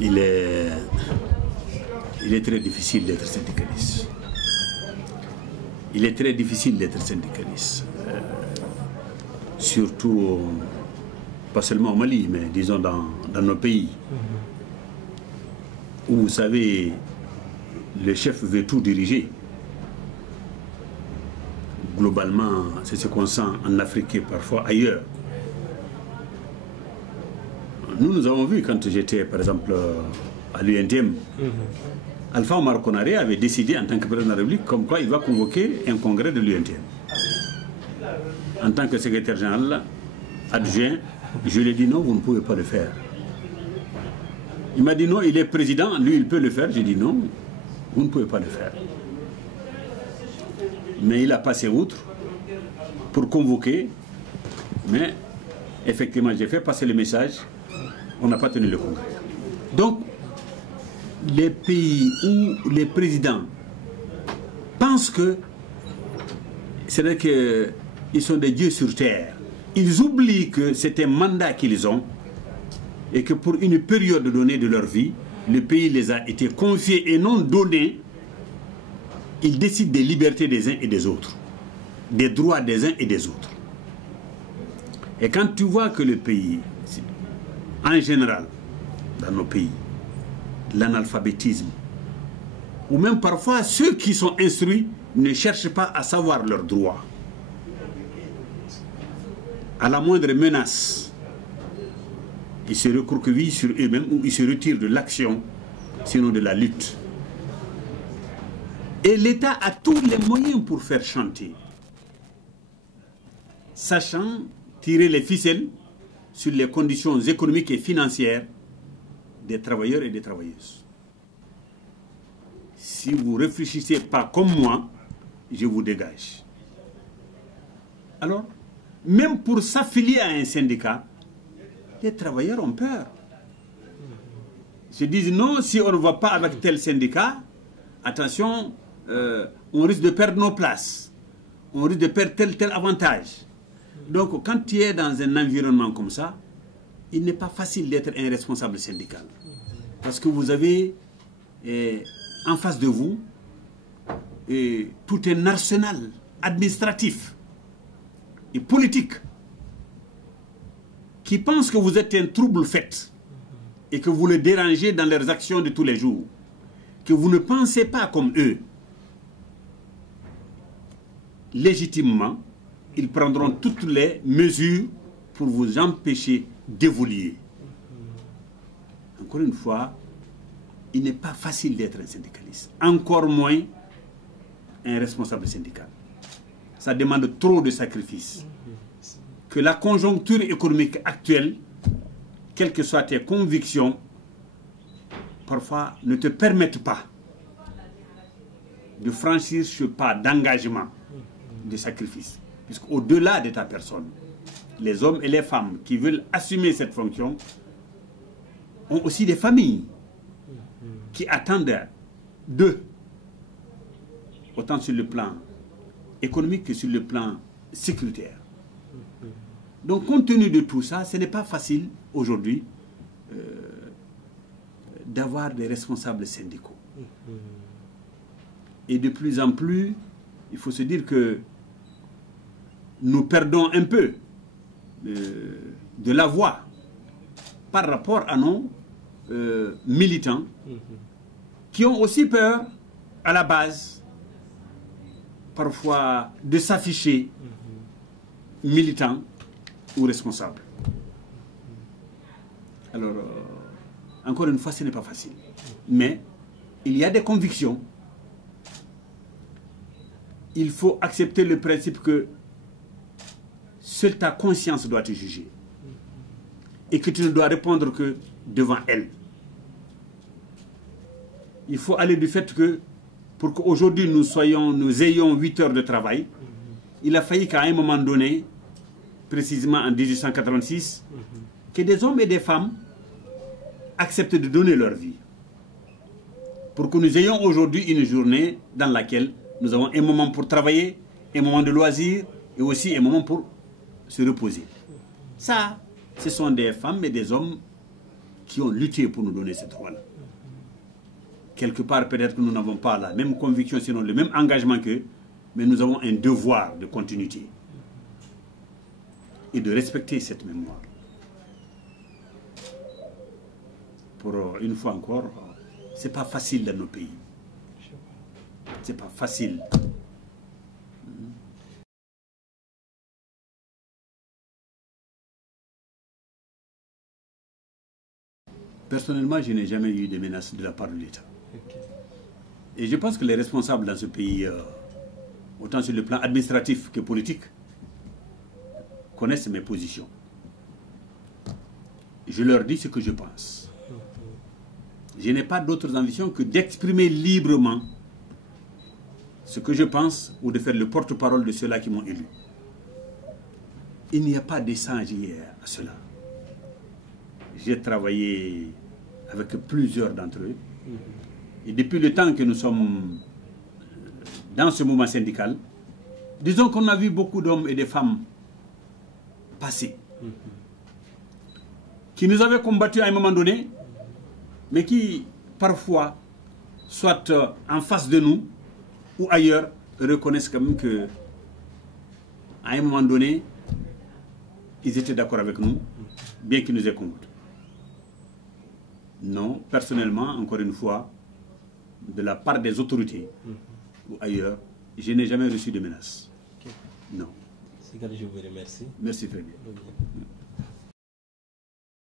il est très difficile d'être syndicaliste. Il est très difficile d'être syndicaliste. Surtout, pas seulement au Mali, mais disons dans nos pays. Où vous savez, le chef veut tout diriger. Globalement, c'est ce qu'on sent en Afrique et parfois ailleurs. Nous avons vu quand j'étais, par exemple, à l'UNTM, Alpha Omar Konaré avait décidé en tant que président de la République comme quoi il va convoquer un congrès de l'UNTM. En tant que secrétaire général adjoint, je lui ai dit non, vous ne pouvez pas le faire. Il m'a dit non, il est président, lui il peut le faire. J'ai dit non, vous ne pouvez pas le faire. Mais il a passé outre pour convoquer, mais effectivement j'ai fait passer le message, on n'a pas tenu le congrès. Donc, les pays où les présidents pensent que c'est-à-dire qu'ils sont des dieux sur terre, ils oublient que c'est un mandat qu'ils ont et que pour une période donnée de leur vie, le pays les a été confiés et non donnés. Ils décident des libertés des uns et des autres, des droits des uns et des autres. Et quand tu vois que le pays, en général, dans nos pays, l'analphabétisme, ou même parfois ceux qui sont instruits ne cherchent pas à savoir leurs droits. À la moindre menace, ils se recroquevillent sur eux-mêmes ou ils se retirent de l'action, sinon de la lutte. Et l'État a tous les moyens pour faire chanter, sachant tirer les ficelles sur les conditions économiques et financières des travailleurs et des travailleuses. Si vous ne réfléchissez pas comme moi, je vous dégage. Alors, même pour s'affilier à un syndicat, les travailleurs ont peur. Ils se disent non, si on ne va pas avec tel syndicat, attention, on risque de perdre nos places, on risque de perdre tel avantage. Donc quand tu es dans un environnement comme ça, il n'est pas facile d'être un responsable syndical. Parce que vous avez en face de vous tout un arsenal administratif et politique qui pense que vous êtes un trouble fait et que vous les dérangez dans leurs actions de tous les jours, que vous ne pensez pas comme eux. Légitimement, ils prendront toutes les mesures pour vous empêcher d'évoluer. Encore une fois, il n'est pas facile d'être un syndicaliste. Encore moins un responsable syndical. Ça demande trop de sacrifices. Que la conjoncture économique actuelle, quelles que soient tes convictions, parfois ne te permettent pas de franchir ce pas d'engagement, de sacrifice. Puisqu'au-delà de ta personne, les hommes et les femmes qui veulent assumer cette fonction ont aussi des familles qui attendent d'eux, autant sur le plan économique que sur le plan sécuritaire. Donc, compte tenu de tout ça, ce n'est pas facile aujourd'hui d'avoir des responsables syndicaux. Et de plus en plus, il faut se dire que nous perdons un peu de la voix par rapport à nos militants qui ont aussi peur à la base parfois de s'afficher militants ou responsables. Alors, encore une fois, ce n'est pas facile. Mais il y a des convictions. Il faut accepter le principe que seule ta conscience doit te juger. Et que tu ne dois répondre que devant elle. Il faut aller du fait que, pour qu'aujourd'hui nous ayons 8 heures de travail, il a failli qu'à un moment donné, précisément en 1886, que des hommes et des femmes acceptent de donner leur vie. Pour que nous ayons aujourd'hui une journée dans laquelle nous avons un moment pour travailler, un moment de loisir et aussi un moment pour se reposer. Ça, ce sont des femmes et des hommes qui ont lutté pour nous donner ce droit-là. Quelque part, peut-être que nous n'avons pas la même conviction, sinon le même engagement qu'eux, mais nous avons un devoir de continuité et de respecter cette mémoire. Pour une fois encore, c'est pas facile dans nos pays. C'est pas facile. Personnellement, je n'ai jamais eu de menaces de la part de l'État. Okay. Et je pense que les responsables dans ce pays, autant sur le plan administratif que politique, connaissent mes positions. Je leur dis ce que je pense. Je n'ai pas d'autres ambitions que d'exprimer librement ce que je pense ou de faire le porte-parole de ceux-là qui m'ont élu. Il n'y a pas d'échange hier à cela. J'ai travaillé avec plusieurs d'entre eux. Et depuis le temps que nous sommes dans ce mouvement syndical, disons qu'on a vu beaucoup d'hommes et de femmes passer, qui nous avaient combattus à un moment donné, mais qui parfois, soit en face de nous ou ailleurs, reconnaissent quand même que à un moment donné, ils étaient d'accord avec nous, bien qu'ils nous aient combattus. Non, personnellement, encore une fois, de la part des autorités ou ailleurs, je n'ai jamais reçu de menaces. Okay. Non. Je vous remercie. Merci très bien.